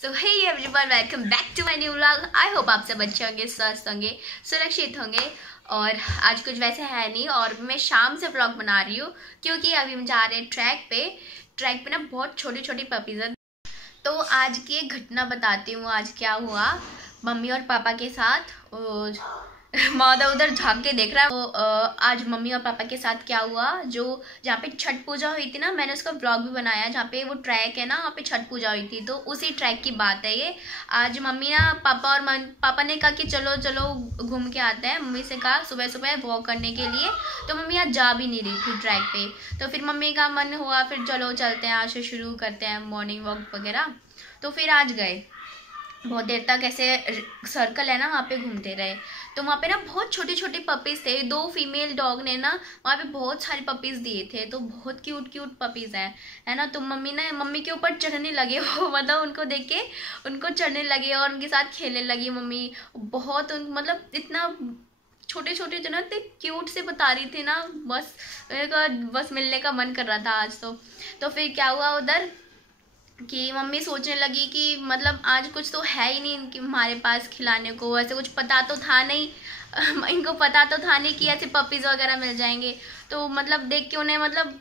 So hey everyone, welcome back to my new vlog. I hope आप सब अच्छे होंगे, स्वस्थ होंगे, सुरक्षित होंगे। और आज कुछ वैसे है नहीं और मैं शाम से व्लॉग बना रही हूँ क्योंकि अभी हम जा रहे हैं ट्रैक पे ना बहुत छोटी छोटी पपीज़ हैं। तो आज की एक घटना बताती हूँ, आज क्या हुआ मम्मी और पापा के साथ। मादा उधर झांक के देख रहा है। तो आज मम्मी और पापा के साथ क्या हुआ, जो जहाँ पे छठ पूजा हुई थी ना, मैंने उसका ब्लॉग भी बनाया, जहाँ पे वो ट्रैक है ना, वहाँ पे छठ पूजा हुई थी। तो उसी ट्रैक की बात है ये। आज मम्मी ना पापा ने कहा कि चलो चलो घूम के आते हैं। मम्मी से कहा सुबह सुबह वॉक करने के लिए, तो मम्मी आज जा भी नहीं रही थी ट्रैक पे। तो फिर मम्मी का मन हुआ, फिर चलो चलते हैं, आज से शुरू करते हैं मॉर्निंग वॉक वगैरह। तो फिर आज गए, बहुत देर तक ऐसे सर्कल है ना वहाँ पे घूमते रहे। तो वहाँ पे ना बहुत छोटे छोटे पपीज़ थे। 2 फीमेल डॉग ने ना वहाँ पे बहुत सारे पपीज़ दिए थे, तो बहुत क्यूट पपीज़ हैं, है ना। तो मम्मी के ऊपर चढ़ने लगे वो, मतलब उनको देख के उनको चढ़ने लगे और उनके साथ खेलने लगी मम्मी। बहुत मतलब इतना छोटे छोटे जो ना इतने क्यूट से बता रही थी ना, बस मिलने का मन कर रहा था आज। तो फिर क्या हुआ उधर कि मम्मी सोचने लगी कि मतलब आज कुछ तो है ही नहीं इनके हमारे पास खिलाने को, ऐसे कुछ पता तो था नहीं इनको पता तो था नहीं कि ऐसे पपीज़ वगैरह मिल जाएंगे। तो मतलब देख के उन्हें मतलब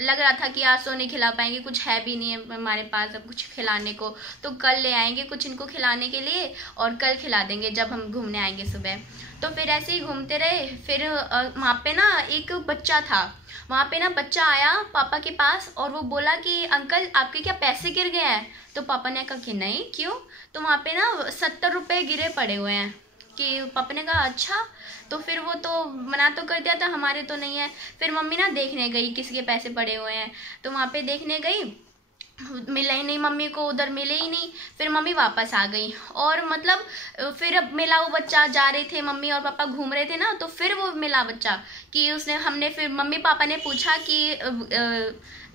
लग रहा था कि आज तो नहीं खिला पाएंगे, कुछ है भी नहीं है हमारे पास अब कुछ खिलाने को, तो कल ले आएंगे कुछ इनको खिलाने के लिए और कल खिला देंगे जब हम घूमने आएंगे सुबह। तो फिर ऐसे ही घूमते रहे। फिर वहाँ पे ना एक बच्चा था, वहाँ पे ना बच्चा आया पापा के पास और वो बोला कि अंकल आपके क्या पैसे गिर गए हैं। तो पापा ने कहा कि नहीं, क्यों। तो वहाँ पे ना 70 रुपये गिरे पड़े हुए हैं। कि पापा ने कहा अच्छा। तो फिर वो तो मना तो कर दिया था, हमारे तो नहीं है। फिर मम्मी ना देखने गई किसी के पैसे पड़े हुए हैं, तो वहाँ पे देखने गई, मिला ही नहीं मम्मी को, उधर मिले ही नहीं। फिर मम्मी वापस आ गई और मतलब फिर मिला वो बच्चा, जा रहे थे मम्मी और पापा घूम रहे थे ना, तो फिर वो मिला बच्चा कि हमने फिर मम्मी पापा ने पूछा कि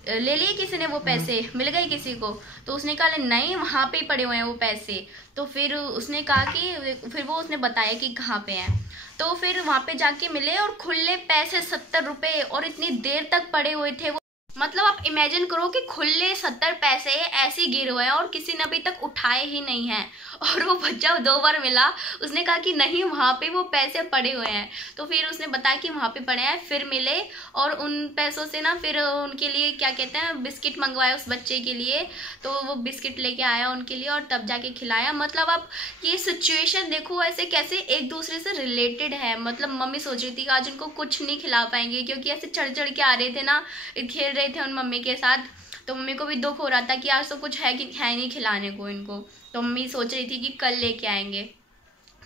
ले लिए किसी ने वो पैसे, मिल गए किसी को। तो उसने कहा नहीं, वहाँ पे ही पड़े हुए हैं वो पैसे। तो फिर उसने कहा कि फिर वो उसने बताया कि कहाँ पे हैं। तो फिर वहाँ पे जाके मिले और खुले पैसे 70 रुपये और इतनी देर तक पड़े हुए थे वो। मतलब आप इमेजिन करो कि खुले 70 पैसे ऐसे गिर हुए हैं और किसी ने अभी तक उठाए ही नहीं हैं। और वो बच्चा 2 बार मिला, उसने कहा कि नहीं वहाँ पे वो पैसे पड़े हुए हैं। तो फिर उसने बताया कि वहाँ पे पड़े हैं, फिर मिले और उन पैसों से ना फिर उनके लिए क्या कहते हैं बिस्किट मंगवाया उस बच्चे के लिए। तो वो बिस्किट लेके आया उनके लिए और तब जाके खिलाया। मतलब आप ये सिचुएशन देखो ऐसे कैसे एक दूसरे से रिलेटेड है। मतलब मम्मी सोच रही थी कि आज उनको कुछ नहीं खिला पाएंगे क्योंकि ऐसे चढ़ चढ़ के आ रहे थे ना, खेल रहे थे उन मम्मी के साथ। तो मम्मी को भी दुख हो रहा था कि आज तो कुछ है कि है नहीं खिलाने को इनको। तो मम्मी सोच रही थी कि कल लेके आएंगे,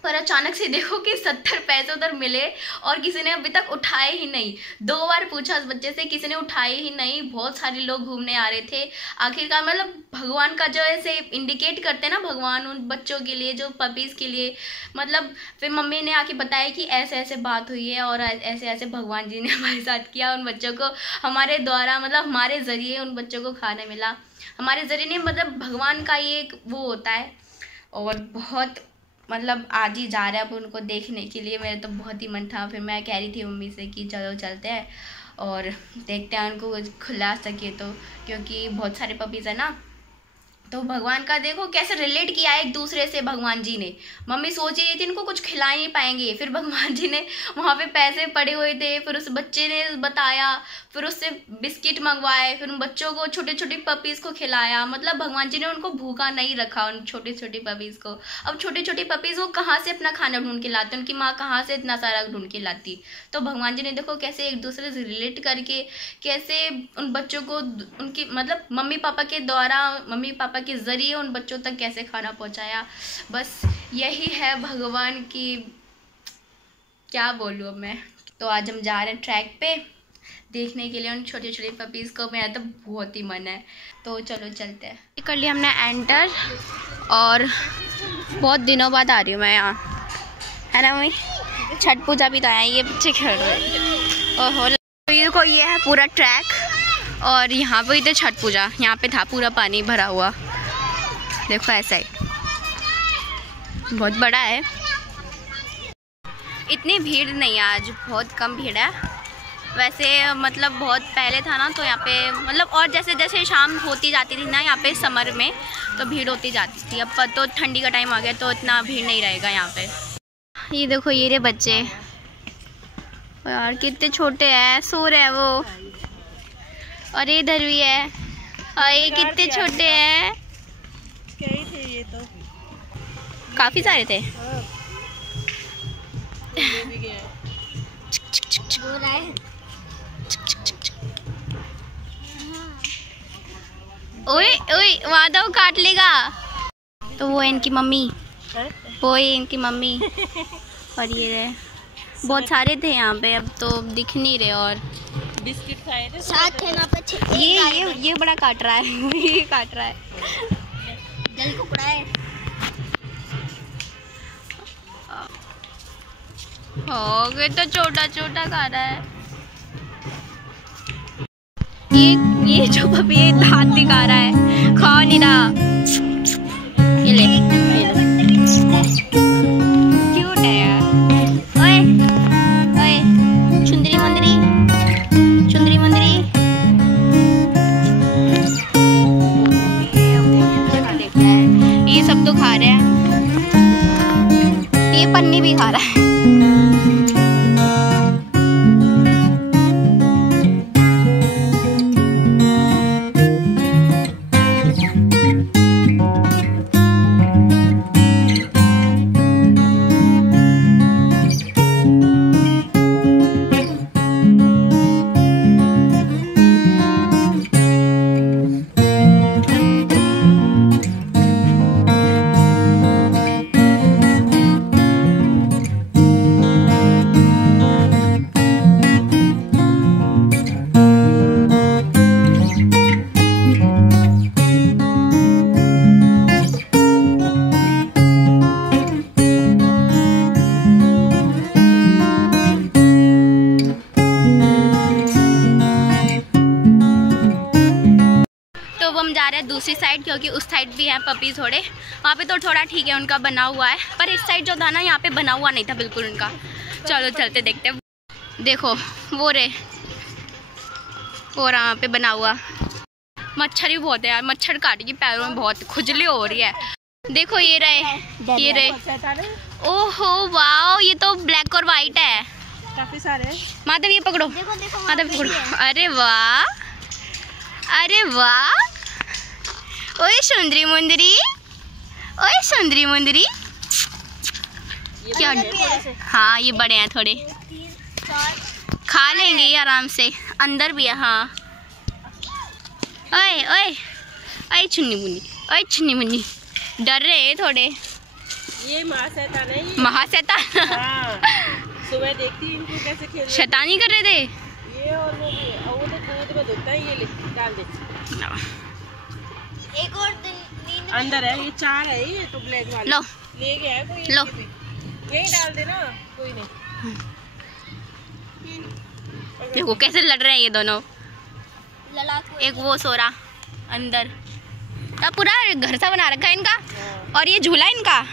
पर अचानक से देखो कि 70 पैसे उधर मिले और किसी ने अभी तक उठाए ही नहीं। 2 बार पूछा उस बच्चे से, किसी ने उठाए ही नहीं। बहुत सारे लोग घूमने आ रहे थे। आखिरकार मतलब भगवान का जो ऐसे इंडिकेट करते हैं ना भगवान उन बच्चों के लिए, जो पपीज़ के लिए। मतलब फिर मम्मी ने आके बताया कि ऐसे ऐसे बात हुई है और ऐसे ऐसे भगवान जी ने हमारे साथ किया, उन बच्चों को हमारे द्वारा मतलब हमारे ज़रिए उन बच्चों को खाना मिला। हमारे ज़रिए नहीं, मतलब भगवान का ये एक वो होता है। और बहुत मतलब आज ही जा रहे हैं अब उनको देखने के लिए। मेरा तो बहुत ही मन था। फिर मैं कह रही थी मम्मी से कि चलो चलते हैं और देखते हैं उनको खिला सके तो, क्योंकि बहुत सारे पपीज़ है ना। तो भगवान का देखो कैसे रिलेट किया है एक दूसरे से भगवान जी ने। मम्मी सोच रही थी इनको कुछ खिला नहीं पाएंगे, फिर भगवान जी ने वहाँ पे पैसे पड़े हुए थे, फिर उस बच्चे ने बताया, फिर उससे बिस्किट मंगवाए, फिर उन बच्चों को छोटे छोटे पपीज़ को खिलाया। मतलब भगवान जी ने उनको भूखा नहीं रखा उन छोटे छोटे पपीज़ को। अब छोटे छोटे पपीज़ वो कहाँ से अपना खाना ढूंढ के लाते, उनकी माँ कहाँ से इतना सारा ढूंढ के लाती। तो भगवान जी ने देखो कैसे एक दूसरे से रिलेट करके कैसे उन बच्चों को उनकी मतलब मम्मी पापा के द्वारा, मम्मी पापा के ज़रिए उन बच्चों तक कैसे खाना पहुंचाया। बस यही है भगवान की, क्या बोलूँ अब मैं। तो आज हम जा रहे हैं ट्रैक पे देखने के लिए उन छोटे छोटे पपीज़ को। मेरा तो बहुत ही मन है, तो चलो चलते हैं। कर लिया हमने एंटर और बहुत दिनों बाद आ रही हूँ मैं यहाँ, है ना मम्मी। छठ पूजा भी तो आया, ये बच्चे खेल रहे हैं। और ये है पूरा ट्रैक और यहाँ पे इधर छठ पूजा, यहाँ पे था पूरा पानी भरा हुआ। देखो ऐसा ही बहुत बड़ा है। इतनी भीड़ नहीं है आज, बहुत कम भीड़ है। वैसे मतलब बहुत पहले था ना, तो यहाँ पे मतलब और जैसे जैसे शाम होती जाती थी ना यहाँ पे समर में, तो भीड़ होती जाती थी। अब तो ठंडी का टाइम आ गया तो इतना भीड़ नहीं रहेगा यहाँ पे। ये देखो ये रे बच्चे यार कितने छोटे हैं, सो रहे हैं वो। और ये इधर भी है और ये कितने छोटे हैं। कई थे ये तो, काफी सारे थे। ओए ओए वहाँ तो काट लेगा। तो वो है इनकी मम्मी, वो है इनकी मम्मी। और ये रहे बहुत सारे थे यहाँ पे, अब तो दिख नहीं रहे। और बिस्किट खाए थे साथ है ना पे। ये बड़ा काट रहा है ये काट रहा है, जल कुकड़ा है। हो तो छोटा छोटा खा रहा है। ये जो पपी है दांत दिखा रहा है, खा नहीं रहा। ये ले क्यूट है यार। ओए ओए चुंदरी मुंदरी, चुंदरी मुंदरी। ये सब तो खा रहे हैं, ये पन्नी भी खा रहा है। हम जा रहे हैं दूसरी साइड, क्योंकि उस साइड भी है पपी थोड़े, वहाँ पे तो थोड़ा ठीक है उनका बना हुआ है, पर इस साइड जो था ना यहाँ पे बना हुआ नहीं था बिल्कुल उनका। चलो चलते देखते हैं। देखो वो रे, और यहाँ पे बना हुआ। मच्छर भी बहुत है यार, मच्छर काट के पैरों में बहुत खुजली हो रही है। देखो ये रहे, ये रहे। ओहो वाओ, ये तो ब्लैक और वाइट है, काफी सारे। माधव ये पकड़ो, माधव पकड़ो। अरे वाह, अरे वाह। ओए सुंदरी मुंदरी, ओए सुंदरी मुंदरी। क्या? हाँ ये बड़े हैं थोड़े, खा लेंगे ये आराम से। अंदर भी है हाँ। ओए ओए ओए चुन्नी मुन्नी, ओए चुन्नी मुन्नी। डर रहे हैं थोड़े। ये महाशैतान है, ये महाशैतान। हाँ। सुबह देखती इनको कैसे खेल रहे, शैतानी कर रहे थे ये। और वो भी, और वो तो दूध में धुलता है। ये ले डाल दे। एक और अंदर है, ये 4 है, ये तो ब्लैक वाला लो ले गया है कोई। लो यही डाल देना, कोई नहीं। देखो कैसे लड़ रहे हैं ये दोनों। एक वो सो रहा अंदर, तब पूरा घर सा बना रखा है इनका। और ये झूला इनका,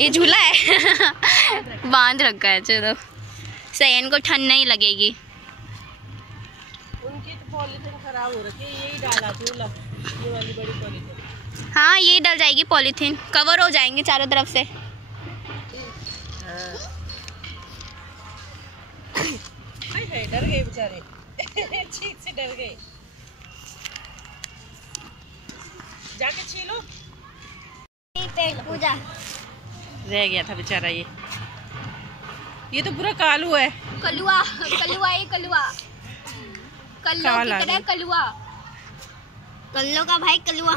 ये झूला है बांध रखा है। चलो सही, इनको ठंड नहीं लगेगी। उनकी तो पॉलीथिन खराब हो रखी है, यही डाला झूला, ये वाली बड़ी पॉलीथिन। हाँ यही डल जाएगी पॉलीथीन, कवर हो जाएंगे चारों तरफ से। डर गए बेचारे ठीक से डर गए। जाके छीलो। पेट पूजा रह गया था बेचारा ये तो पूरा कालू है। कलुआ, कलुआ ये कलुआ, कल्लो की तरह कलुआ, कल्लो का भाई कलुआ।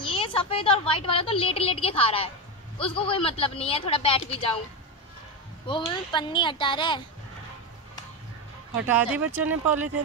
ये सफेद और व्हाइट वाला तो लेट लेट के खा रहा है, उसको कोई मतलब नहीं है थोड़ा बैठ भी जाऊं। वो पन्नी हटा रहा है। हटा दी बच्चों ने पॉलीथिन।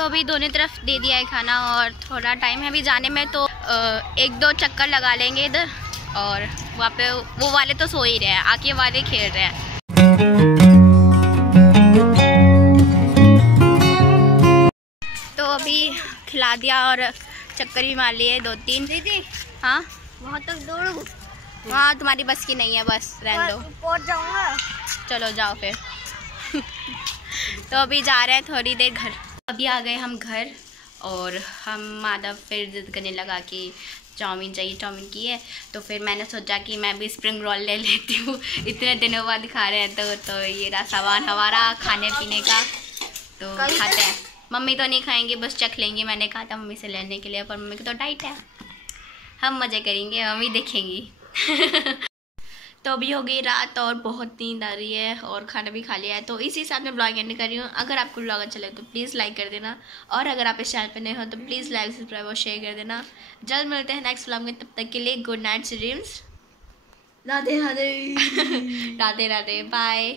तो अभी दोनों तरफ दे दिया है खाना और थोड़ा टाइम है अभी जाने में, तो 1-2 चक्कर लगा लेंगे इधर। और वहाँ पे वो वाले तो सो ही रहे हैं, आके वाले खेल रहे हैं। तो अभी खिला दिया और चक्कर भी मार लिए 2-3। दीदी हाँ वहाँ तक दौड़ू? वहाँ तुम्हारी बस की नहीं है, बस रहने दो, पहुँच जाऊँगा। चलो जाओ फिर। तो अभी जा रहे हैं थोड़ी देर घर। अभी आ गए हम घर और हम माधव फिर जिद करने लगा कि चाउमीन चाहिए, चाउमीन की है। तो फिर मैंने सोचा कि मैं भी स्प्रिंग रोल ले लेती हूँ, इतने दिनों बाद खा रहे हैं तो ये रहा सामान हमारा खाने पीने का। तो खाते हैं। मम्मी तो नहीं खाएंगे, बस चख लेंगे। मैंने कहा था मम्मी से लेने के लिए, पर मम्मी की तो डाइट है, हम मज़े करेंगे, मम्मी देखेंगी। तो अभी हो गई रात और बहुत नींद आ रही है और खाना भी खा लिया है। तो इसी साथ में ब्लॉग एंड कर रही हूँ। अगर आपको ब्लॉग अच्छा लगे तो प्लीज़ लाइक कर देना, और अगर आप इस चैनल पर नए हो तो प्लीज़ लाइक सब्सक्राइब और शेयर कर देना। जल्द मिलते हैं नेक्स्ट ब्लॉग में, तब तक के लिए good night dreams. Radhe Radhe. Radhe Radhe, bye.